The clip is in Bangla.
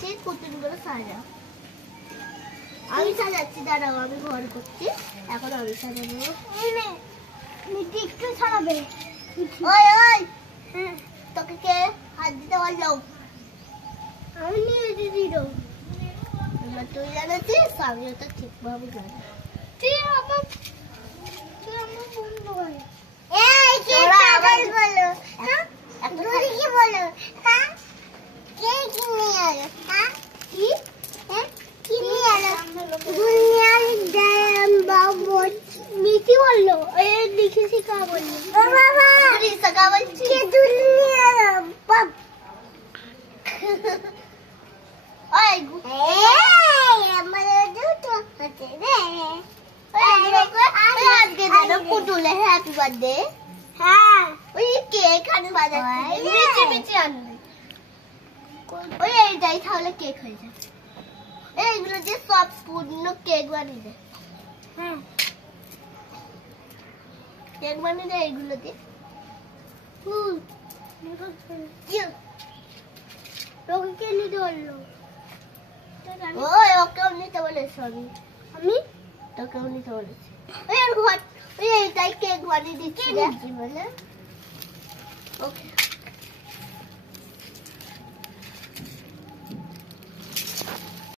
ঠিক পুতুলগুলো সাজা। আমি সাজাচ্ছি, দাঁড়াও আমি ঘর করছি। এখন আমি সাজাবো। মিটি একটু সাজাবে। ওই ওই তোকে কে হাত দিতে বললো? আমি নিয়ে দিল। এবার তুই জানাচ্ছিস, আমিও তো ঠিকভাবে জানি। তুই আমার বন্ধু হয়। এই কে পাগল বলো? হ্যাঁ তুমি কি বলো? হ্যাঁ কে কি নিয়ে আলো? হ্যাঁ কি? হ্যাঁ কি নিয়ে আলো? দুনিয়ার দাম বাবু মিটি বললো। এই লিখেছি কা বললো? ও বাবা রিসা কা বলছি কে দুনিয়ার বাপ। ওই এই আমার দুটো হাতে রে। আজকে জানো পুতুলে হ্যাপি বার্থডে। হ্যাঁ ওই কেক আনতে বাজাচ্ছি, মিচি মিচি আনবে। ওই এইটাই তাহলে কেক হয়ে যায়। এইগুলো দিয়ে সব পূর্ণ কেক বানিয়ে দেয়। হ্যাঁ কেক বানিয়ে দেয় এইগুলো দিয়ে। ওকে নিতে বললো। ওই ওকেও নিতে বলেছ? আমি তোকেও নিতে বলেছি। ওই আর ঘর ওই এইটাই কেক বানিয়ে দিচ্ছি বলে। ওকে